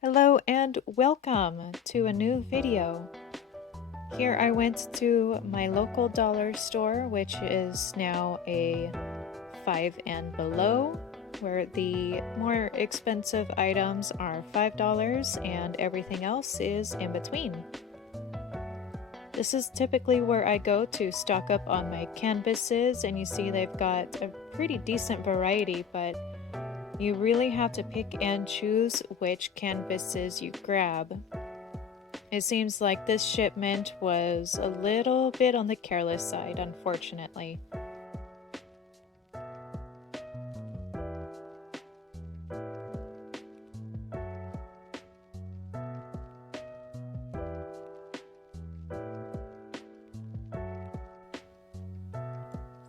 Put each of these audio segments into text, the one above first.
Hello and welcome to a new video. Here I went to my local dollar store, which is now a 5 and below, where the more expensive items are $5 and everything else is in between. This is typically where I go to stock up on my canvases, and you see they've got a pretty decent variety, but you really have to pick and choose which canvases you grab. It seems like this shipment was a little bit on the careless side, unfortunately.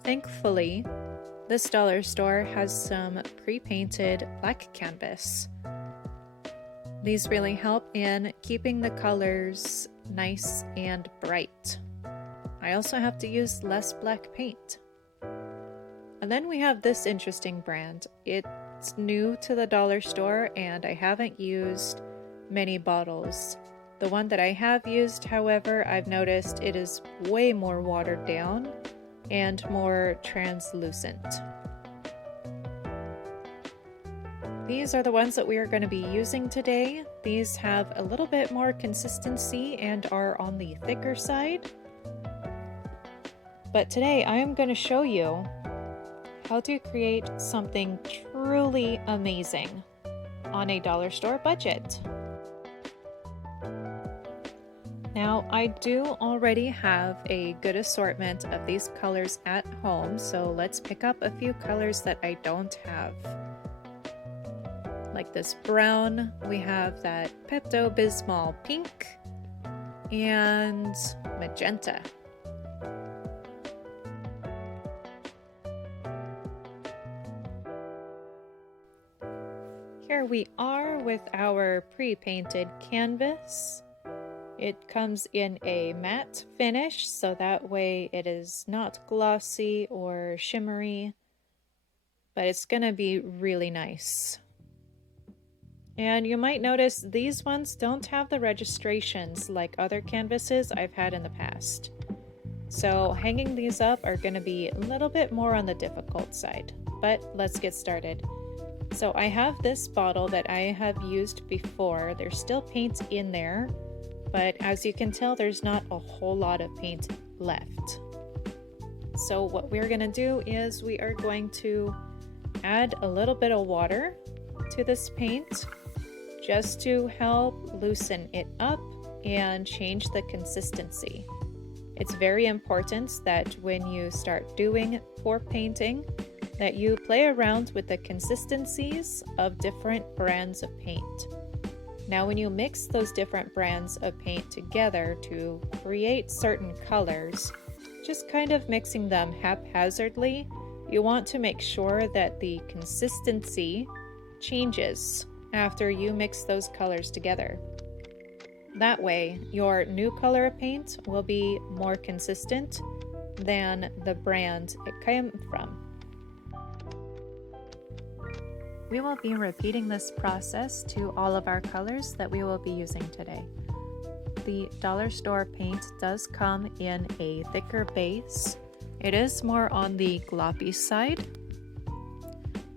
Thankfully, this dollar store has some pre-painted black canvas. These really help in keeping the colors nice and bright. I also have to use less black paint. And then we have this interesting brand. It's new to the dollar store and I haven't used many bottles. The one that I have used, however, I've noticed it is way more watered down and more translucent. These are the ones that we are going to be using today. These have a little bit more consistency and are on the thicker side. But today I am going to show you how to create something truly amazing on a dollar store budget. Now, I do already have a good assortment of these colors at home, so let's pick up a few colors that I don't have. Like this brown, we have that Pepto-Bismol pink and magenta. Here we are with our pre-painted canvas. It comes in a matte finish, so that way it is not glossy or shimmery, but it's gonna be really nice. And you might notice these ones don't have the registrations like other canvases I've had in the past. So hanging these up are going to be a little bit more on the difficult side, but let's get started. So I have this bottle that I have used before. There's still paint in there, but as you can tell, there's not a whole lot of paint left. So what we're going to do is we are going to add a little bit of water to this paint, just to help loosen it up and change the consistency. It's very important that when you start doing pour painting, that you play around with the consistencies of different brands of paint. Now, when you mix those different brands of paint together to create certain colors, just kind of mixing them haphazardly, you want to make sure that the consistency changes after you mix those colors together. That way, your new color of paint will be more consistent than the brand it came from. We will be repeating this process to all of our colors that we will be using today. The dollar store paint does come in a thicker base. It is more on the gloppy side,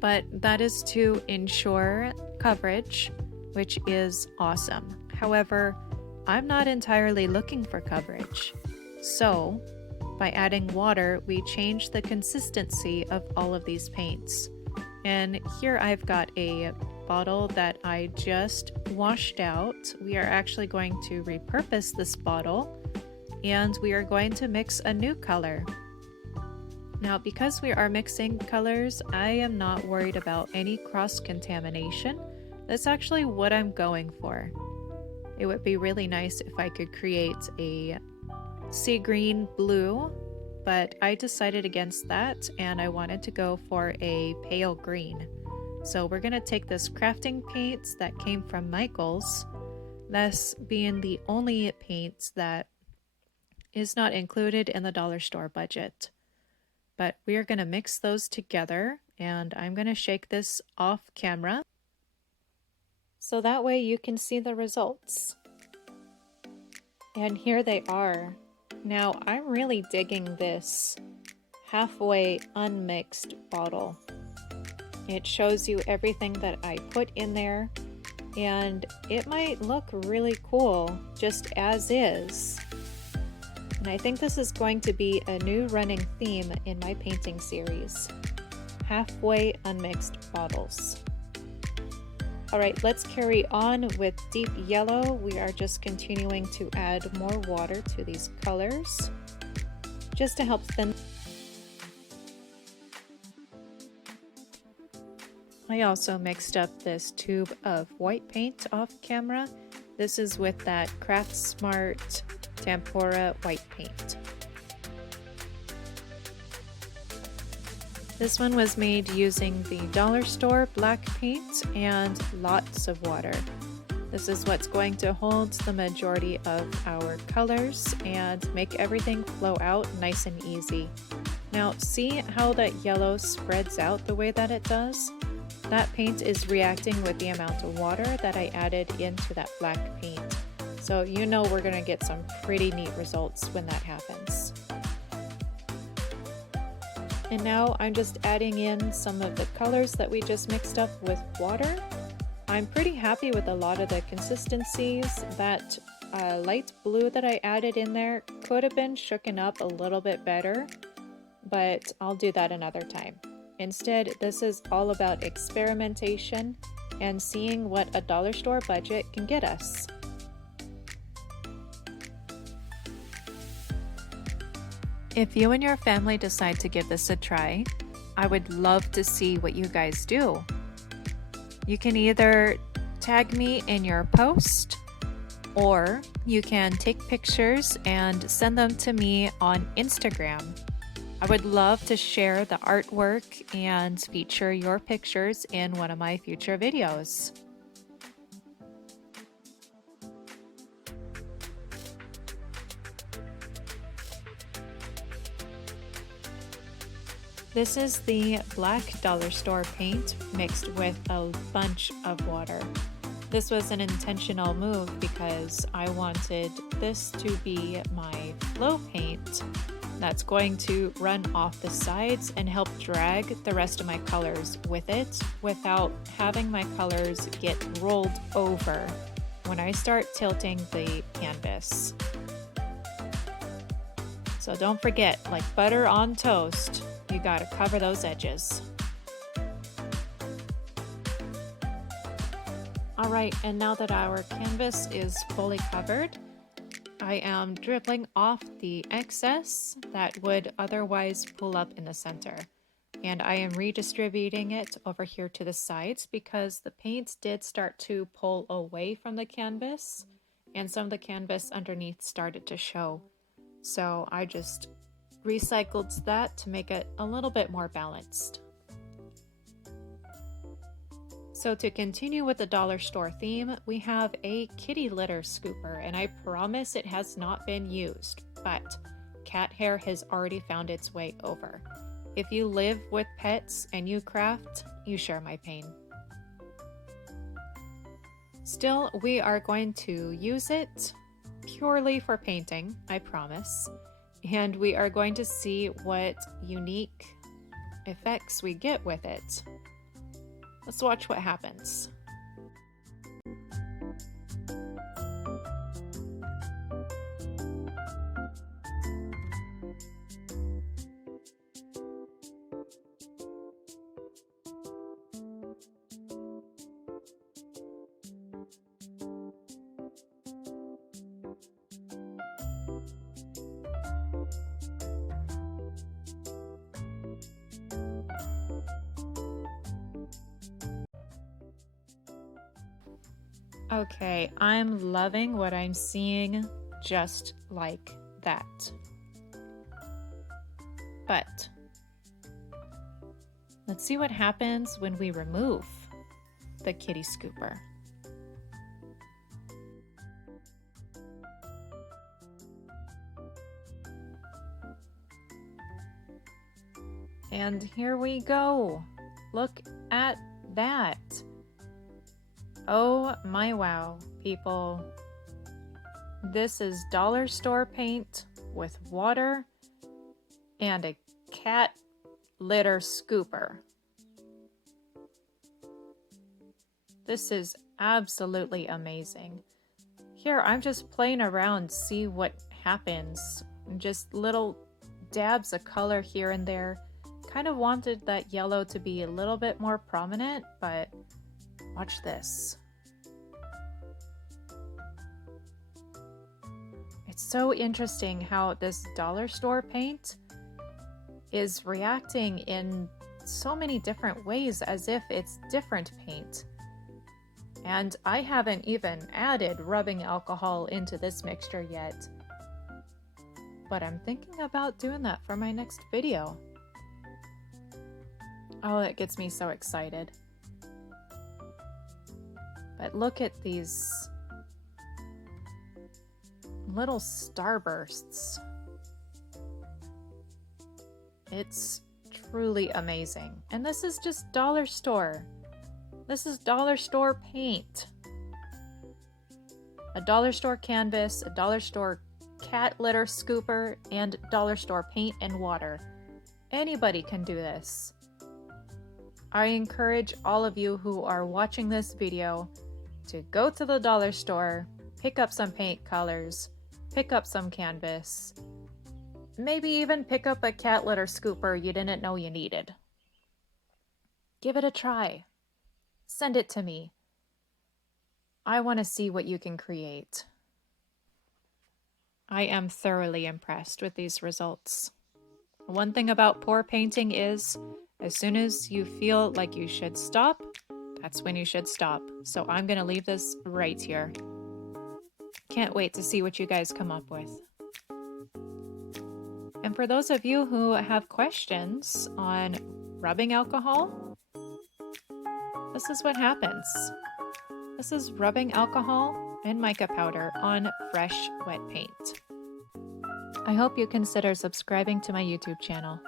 but that is to ensure coverage, which is awesome. However, I'm not entirely looking for coverage. So, by adding water, we change the consistency of all of these paints. And here I've got a bottle that I just washed out. We are actually going to repurpose this bottle, and we are going to mix a new color. Now, because we are mixing colors, I am not worried about any cross-contamination. That's actually what I'm going for. It would be really nice if I could create a sea green blue, but I decided against that and I wanted to go for a pale green. So we're going to take this crafting paint that came from Michaels, this being the only paint that is not included in the dollar store budget. But we are going to mix those together, and I'm going to shake this off camera. so that way you can see the results. And here they are. Now I'm really digging this halfway unmixed bottle. It shows you everything that I put in there, and it might look really cool just as is. And I think this is going to be a new running theme in my painting series. Halfway unmixed bottles. Alright, let's carry on with deep yellow. We are just continuing to add more water to these colors, just to help thin. I also mixed up this tube of white paint off camera. This is with that Craft Smart Tempera white paint. This one was made using the dollar store black paint and lots of water. This is what's going to hold the majority of our colors and make everything flow out nice and easy. Now see how that yellow spreads out the way that it does? That paint is reacting with the amount of water that I added into that black paint. So you know we're going to get some pretty neat results when that happens. And now I'm just adding in some of the colors that we just mixed up with water. I'm pretty happy with a lot of the consistencies. That light blue that I added in there could have been shooken up a little bit better, but I'll do that another time. Instead, this is all about experimentation and seeing what a dollar store budget can get us. If you and your family decide to give this a try, I would love to see what you guys do. You can either tag me in your post, or you can take pictures and send them to me on Instagram. I would love to share the artwork and feature your pictures in one of my future videos. This is the black dollar store paint mixed with a bunch of water. This was an intentional move because I wanted this to be my flow paint that's going to run off the sides and help drag the rest of my colors with it without having my colors get rolled over when I start tilting the canvas. So don't forget, like butter on toast, you gotta cover those edges. Alright, and now that our canvas is fully covered, I am dribbling off the excess that would otherwise pull up in the center. And I am redistributing it over here to the sides because the paint did start to pull away from the canvas and some of the canvas underneath started to show. So I just recycled that to make it a little bit more balanced. So to continue with the dollar store theme, we have a kitty litter scooper, and I promise it has not been used, but cat hair has already found its way over. If you live with pets and you craft, you share my pain. Still, we are going to use it purely for painting, I promise, and we are going to see what unique effects we get with it. Let's watch what happens. Okay, I'm loving what I'm seeing just like that. But let's see what happens when we remove the kitty scooper. And here we go. Look at that. Oh my wow, people. This is dollar store paint with water and a cat litter scooper. This is absolutely amazing. Here, I'm just playing around, see what happens. Just little dabs of color here and there. Kind of wanted that yellow to be a little bit more prominent, but watch this. It's so interesting how this dollar store paint is reacting in so many different ways as if it's different paint. And I haven't even added rubbing alcohol into this mixture yet. But I'm thinking about doing that for my next video. Oh, it gets me so excited. But look at these little starbursts. It's truly amazing. And this is just dollar store. This is dollar store paint. A dollar store canvas, a dollar store cat litter scooper, and dollar store paint and water. Anybody can do this. I encourage all of you who are watching this video to go to the dollar store, pick up some paint colors, pick up some canvas, maybe even pick up a cat litter scooper you didn't know you needed. Give it a try. Send it to me. I want to see what you can create. I am thoroughly impressed with these results. One thing about pour painting is, as soon as you feel like you should stop, that's when you should stop. So I'm going to leave this right here. Can't wait to see what you guys come up with. And for those of you who have questions on rubbing alcohol, this is what happens. This is rubbing alcohol and mica powder on fresh wet paint. I hope you consider subscribing to my YouTube channel.